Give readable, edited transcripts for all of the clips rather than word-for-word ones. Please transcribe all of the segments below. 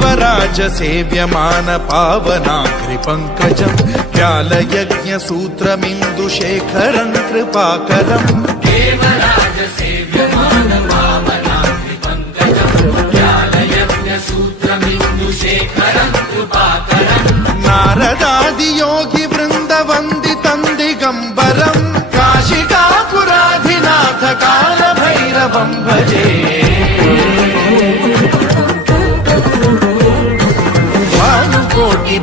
देवराज सेव्यमान पावनाग्रिपङ्कजम् व्यालयज्ञसूत्रमिन्दुशेखरम् कृपाकरम् देवराज सेव्यमान पावनाग्रिपङ्कजम् व्यालयज्ञसूत्रमिन्दुशेखरम् कृपाकरम् नारदादियोगि वृन्दवन्दितम् दिगम्बरम् काशिकापुराधिनाथ कालभैरवम् भजे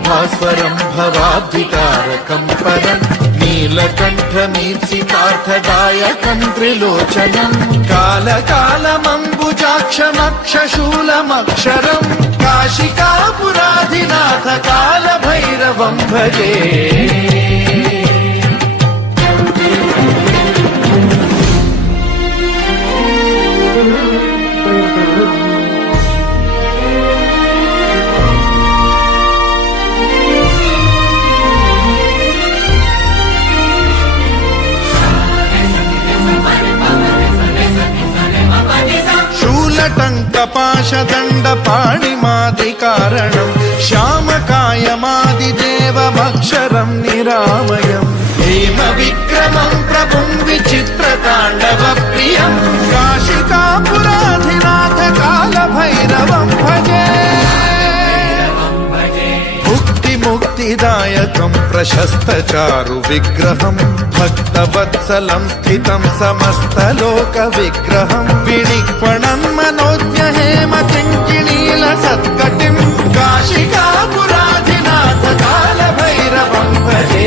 भास्वरम् भवाब्धिकारकम् परम् नीलकण्ठमीप्सितार्थदायकम् त्रिलोचनम् कालकालमम्बुजाक्षमक्षशूलमक्षरम् काशिकापुराधिनाथ कालभैरवम् भजे टङ्कपाशदण्डपाणिमादिकारणम् श्यामकायमादिदेवमक्षरम् निरामयम् हेमविक्रमम् प्रभुम् विचित्रताण्डवप्रियम् काशिकापुराधिनाथ कालभैरवम् भजे मुक्तिदायकम् प्रशस्तचारु विग्रहम् भक्तवत्सलम् स्थितम् समस्तलोकविग्रहम् विनिक्वणम् मनोज्ञ हेम किङ्किणील सत्कटिम् काशिकापुराधिनाथ कालभैरवम् भजे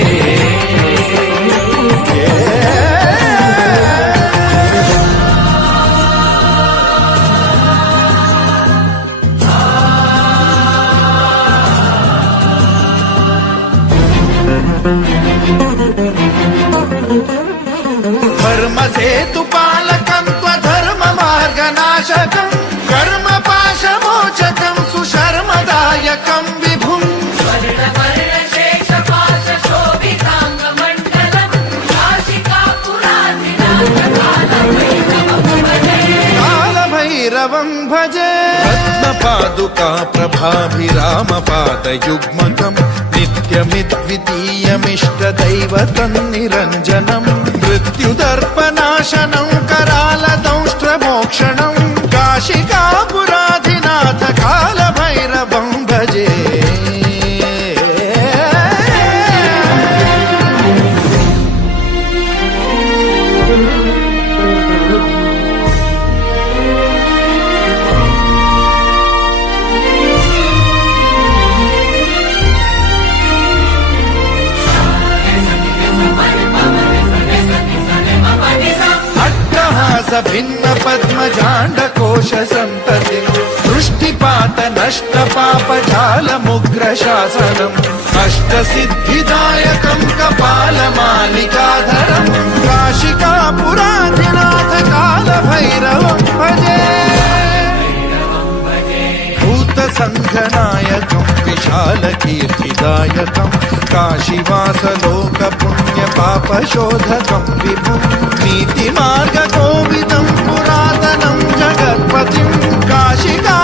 धर्मसेतुपालकम् त्वधर्ममार्गनाशकम् कर्मपाशमोचकम् सुशर्मदायकम् विभुम् कालभैरवम् भजे रत्नपादुका प्रभाभिरामपादयुग्मकम् नित्यमिद्वितीयमिष्टदैवतम् निरञ्जनम् मृत्युदर्पनाशनम् करालदंष्ट्रमोक्षणम् काशिकापुराधिनाथ कालभैरवम् भजे भिन्न पद्मजाण्डकोश सन्ततिम् दृष्टिपात नष्ट पापजालमुग्र शासनम् अष्टसिद्धिदायकम् कपालमालिकाधरम् काशिकापुराधिनाथ कालभैरवम् भजे भूतसङ्घनायकम् विशालकीर्तिदायकम् काशीवासलोकपुण्यपापशोधकम् विभुम् नीतिमार्गकोविदम् पुरातनम् जगत्पतिम् काशिका